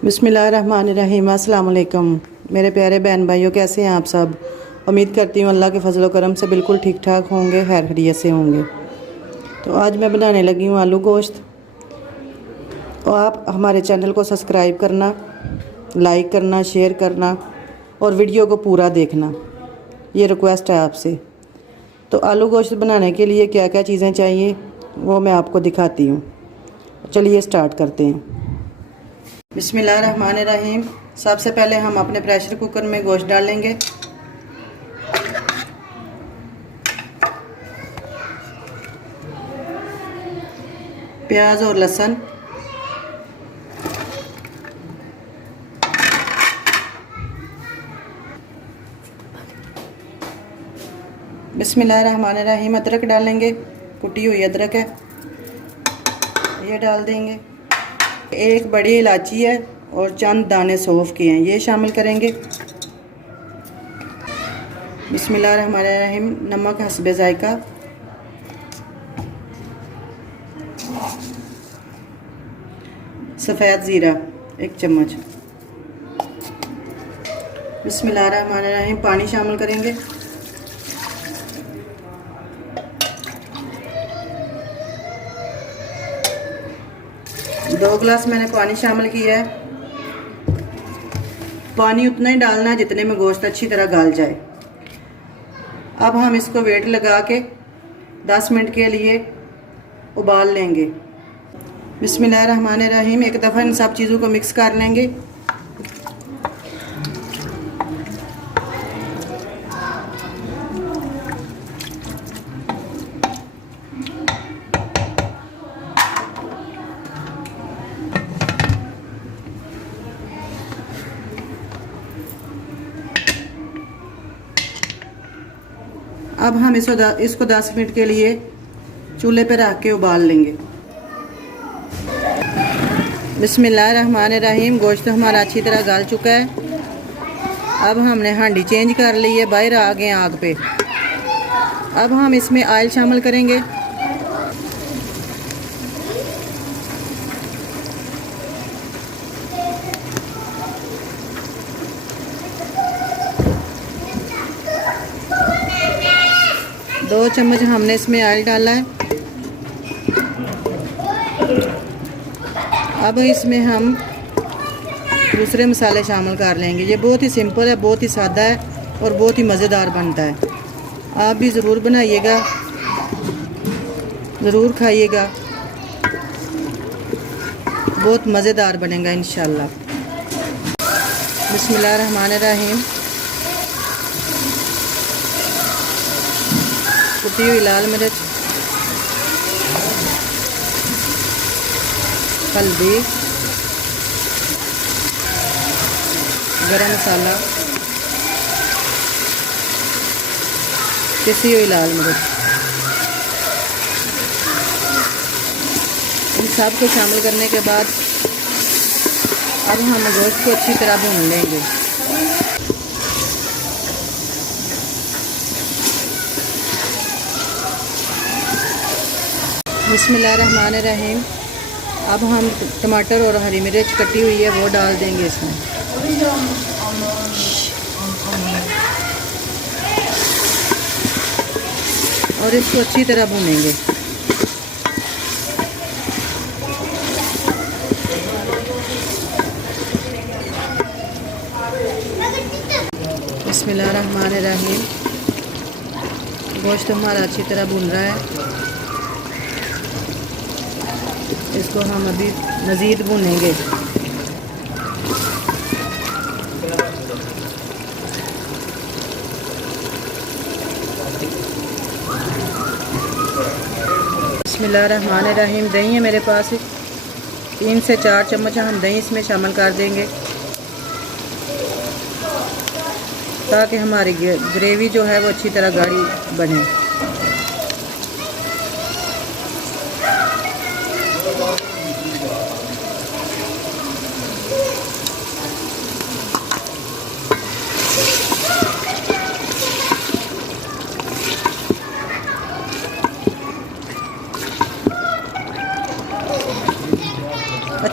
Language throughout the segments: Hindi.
बिस्मिल्लाहिर्रहमानिर्रहीम। अस्सलाम वालेकुम मेरे प्यारे बहन भाइयों, कैसे हैं आप सब। उम्मीद करती हूँ अल्लाह के फजल व करम से बिल्कुल ठीक ठाक होंगे, खैर खैरियत से होंगे। तो आज मैं बनाने लगी हूँ आलू गोश्त। और आप हमारे चैनल को सब्सक्राइब करना, लाइक करना, शेयर करना और वीडियो को पूरा देखना, ये रिक्वेस्ट है आपसे। तो आलू गोश्त बनाने के लिए क्या क्या चीज़ें चाहिए वो मैं आपको दिखाती हूँ। चलिए स्टार्ट करते हैं। बिस्मिल्लाहिर्रहमानिर्रहीम। सबसे पहले हम अपने प्रेशर कुकर में गोश्त डालेंगे। प्याज और लहसुन, बिस्मिल्लाहिर्रहमानिर्रहीम। अदरक डालेंगे, कुटी हुई अदरक है, ये डाल देंगे। एक बड़ी इलायची है और चंद दाने सौंफ के हैं, ये शामिल करेंगे। बिस्मिल्लाहिर्रहमानिर्रहीम। नमक हस्बे जायका, सफ़ेद ज़ीरा 1 चम्मच। बिस्मिल्लाहिर्रहमानिर्रहीम। पानी शामिल करेंगे। दो गिलास मैंने पानी शामिल किया है। पानी उतना ही डालना है जितने में गोश्त अच्छी तरह गल जाए। अब हम इसको वेट लगा के 10 मिनट के लिए उबाल लेंगे। बिस्मिल्लाहिर्रहमानिर्रहीम। एक दफ़ा इन सब चीज़ों को मिक्स कर लेंगे। अब हम इसको 10 मिनट के लिए चूल्हे पर रख के उबाल लेंगे। बिस्मिल्लाहिर्रहमानिर्रहीम। गोश्त हमारा अच्छी तरह गल चुका है। अब हमने हांडी चेंज कर ली है, बाहर आ गए आग पे। अब हम इसमें ऑयल शामिल करेंगे। दो चम्मच हमने इसमें ऑयल डाला है। अब इसमें हम दूसरे मसाले शामिल कर लेंगे। ये बहुत ही सिंपल है, बहुत ही सादा है और बहुत ही मज़ेदार बनता है। आप भी ज़रूर बनाइएगा, ज़रूर खाइएगा, बहुत मज़ेदार बनेगा इंशाल्लाह। बिस्मिल्लाहिर्रहमानिर्रहीम। कुटी हुई लाल मिर्च, हल्दी, गरम मसाला, पिसी हुई लाल मिर्च, इन सब को शामिल करने के बाद अब हम गोश्त को अच्छी तरह भून लेंगे। बिस्मिल्लाहिर्रहमानिर्रहीम। अब हम टमाटर और हरी मिर्च कटी हुई है वो डाल देंगे इसमें। और इसको अच्छी तरह भूनेंगे। बिस्मिल्लाहिर्रहमानिर्रहीम। गोश्त हमारा अच्छी तरह भून रहा है। इसको हम अभी मज़ीद भूनेंगे। बिस्मिल्लाहिर्रहमानिर्रहीम। दही है मेरे पास 3 से 4 चम्मच हम दही इसमें शामिल कर देंगे, ताकि हमारी ग्रेवी जो है वो अच्छी तरह गाढ़ी बने।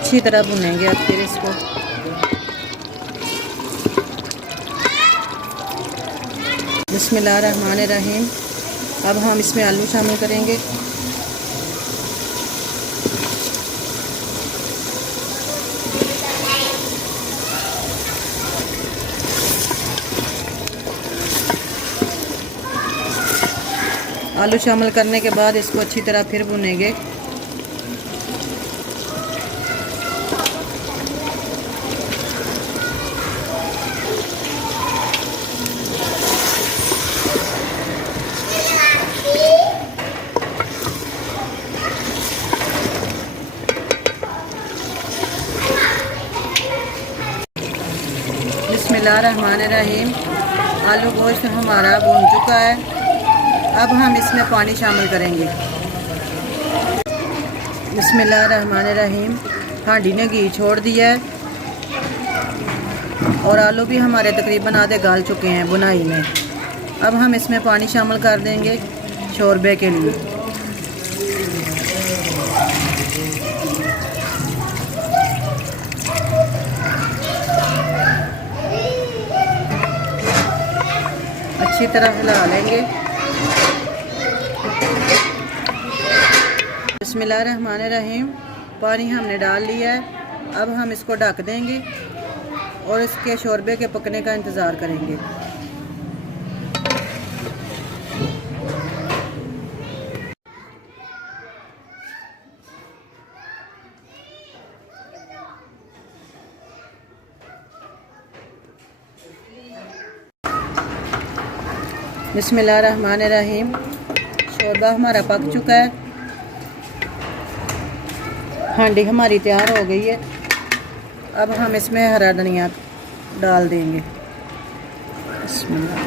अच्छी तरह भुनेंगे अब फिर इसको। बिस्मिल्लाहिर्रहमानिर्रहीम। अब हम इसमें आलू शामिल करेंगे। आलू शामिल करने के बाद इसको अच्छी तरह फिर भुनेंगे। बिस्मिल्लाहिर्रहमानिर्रहीम। आलू गोश्त हमारा भुन चुका है। अब हम इसमें पानी शामिल करेंगे। बिस्मिल्लाहिर्रहमानिर्रहीम। हांडी ने घी छोड़ दिया है और आलू भी हमारे तकरीबन आधे गल चुके हैं बुनाई में। अब हम इसमें पानी शामिल कर देंगे शोरबे के लिए। अच्छी तरह हिला लेंगे। बिस्मिल्लाहिर्रहमानिर्रहीम। पानी हमने डाल लिया है। अब हम इसको ढक देंगे और इसके शोरबे के पकने का इंतज़ार करेंगे। बिस्मिल्लाहिर्रहमानिर्रहीम। शोरबा हमारा पक चुका है। हांडी हमारी तैयार हो गई है। अब हम इसमें हरा धनिया डाल देंगे। बिस्मिल्लाह।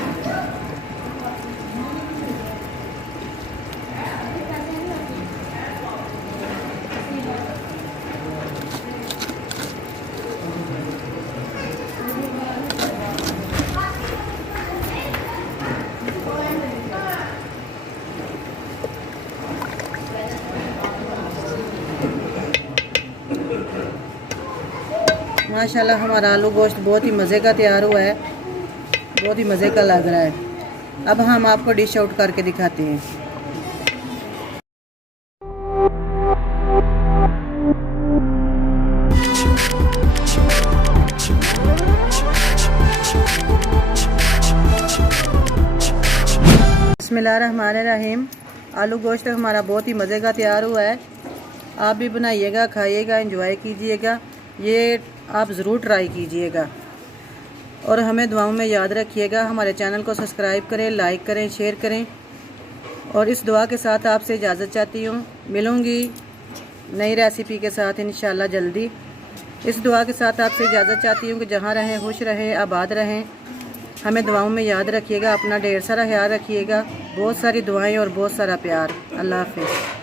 माशाल्लाह हमारा आलू गोश्त बहुत ही मज़े का तैयार हुआ है। बहुत ही मज़े का लग रहा है। अब हम आपको डिश आउट करके दिखाते हैं। बिस्मिल्लाहिर्रहमानिर्रहीम। आलू गोश्त हमारा बहुत ही मज़े का तैयार हुआ है। आप भी बनाइएगा, खाइएगा, एंजॉय कीजिएगा। ये आप ज़रूर ट्राई कीजिएगा और हमें दुआओं में याद रखिएगा। हमारे चैनल को सब्सक्राइब करें, लाइक करें, शेयर करें और इस दुआ के साथ आपसे इजाज़त चाहती हूँ। मिलूँगी नई रेसिपी के साथ इंशाल्लाह जल्दी। इस दुआ के साथ आपसे इजाज़त चाहती हूँ कि जहाँ रहें खुश रहें, आबाद रहें। हमें दुआओं में याद रखिएगा। अपना ढेर सारा ख्याल रखिएगा। बहुत सारी दुआएं और बहुत सारा प्यार। अल्लाह हाफ़िज़।